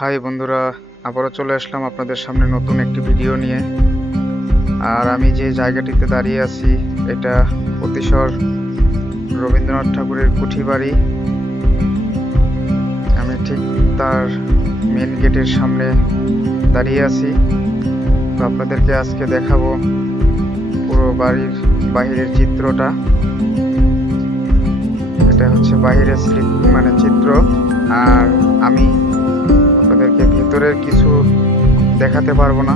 High বন্ধুরা, আবারও চলে আসলাম আপনাদের সামনে নতুন একটি ভিডিও নিয়ে। আর আমি যে জায়গাটিতে দাঁড়িয়ে আছি এটা অতিশয় রবীন্দ্রনাথ ঠাকুরের কুঠি বাড়ি। আমি ঠিক তার মেন গেটের সামনে দাঁড়িয়ে আছি। তো আপনাদেরকে আজকে দেখাবো পুরো বাড়ির বাহিরের চিত্রটা। এটা হচ্ছে বাহিরের চিত্র, আর আমি আপনাদেরকে ভিতরের কিছু দেখাতে পারবো না।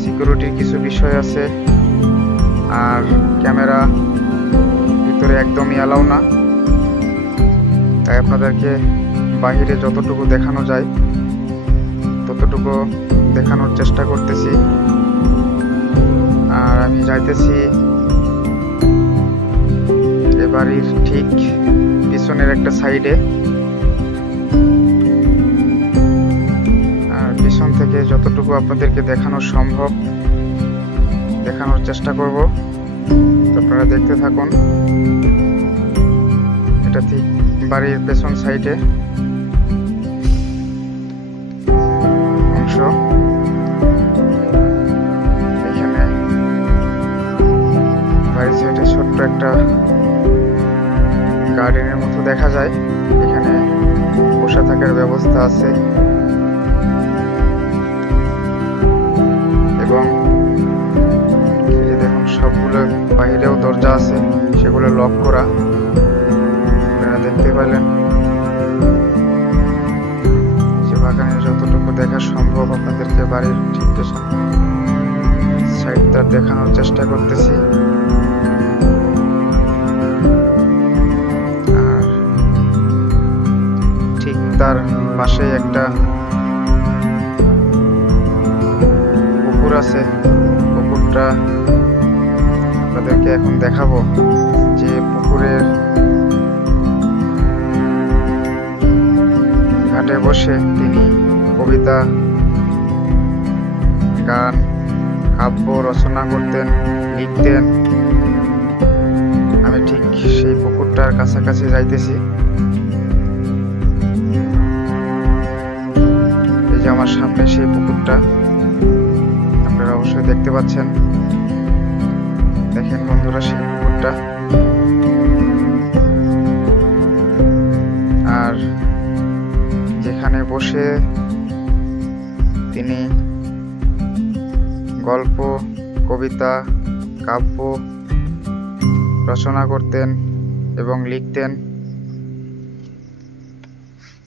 সিকিউরিটির কিছু বিষয় আছে, আর ক্যামেরা ভিতরে একদমই অ্যালাউ না। তাই আপনাদেরকে বাহিরে যতটুকু দেখানো যায় ততটুকু দেখানোর চেষ্টা করতেছি। আর আমি যাইতেছি এ বাড়ির ঠিক পিছনের একটা সাইডে। পিছন থেকে যতটুকু আপনাদেরকে দেখানো সম্ভব দেখানোর চেষ্টা করব। আপনারা দেখতে থাকুন। এটা ঠিক বাড়ির পেছন সাইডে অংশ। এখানে বাড়ির সাইডে ছোট্ট একটা গার্ডেনের মতো দেখা যায়। এখানে বসে থাকার ব্যবস্থা আছে, এবং দেখুন সবগুলো বাইরেও দরজা আছে, সেগুলো লক করা। আপনারা দেখতে পেলেন যে বাগানের যতটুকু দেখা সম্ভব আপনাদেরকে বাড়ির ঠিক সাইডটা দেখানোর চেষ্টা করতেছি। আর ঠিক তার পাশে একটা পুকুর আছে। পুকুরটা আপনাদেরকে এখন দেখাবো। যে পুকুরের ঘাটে বসে তিনি কবিতা, গান, কাব্য রচনা করতেন, লিখতেন। আমি ঠিক সেই পুকুরটার কাছাকাছি যাইতেছি। এই যে আমার সামনে সেই পুকুরটা আপনারা অবশ্যই দেখতে পাচ্ছেন। দেখেন বন্ধুরা সেই পুকুরটা। আর যেখানে বসে তিনি গল্প, কবিতা, কাব্য রচনা করতেন এবং লিখতেন,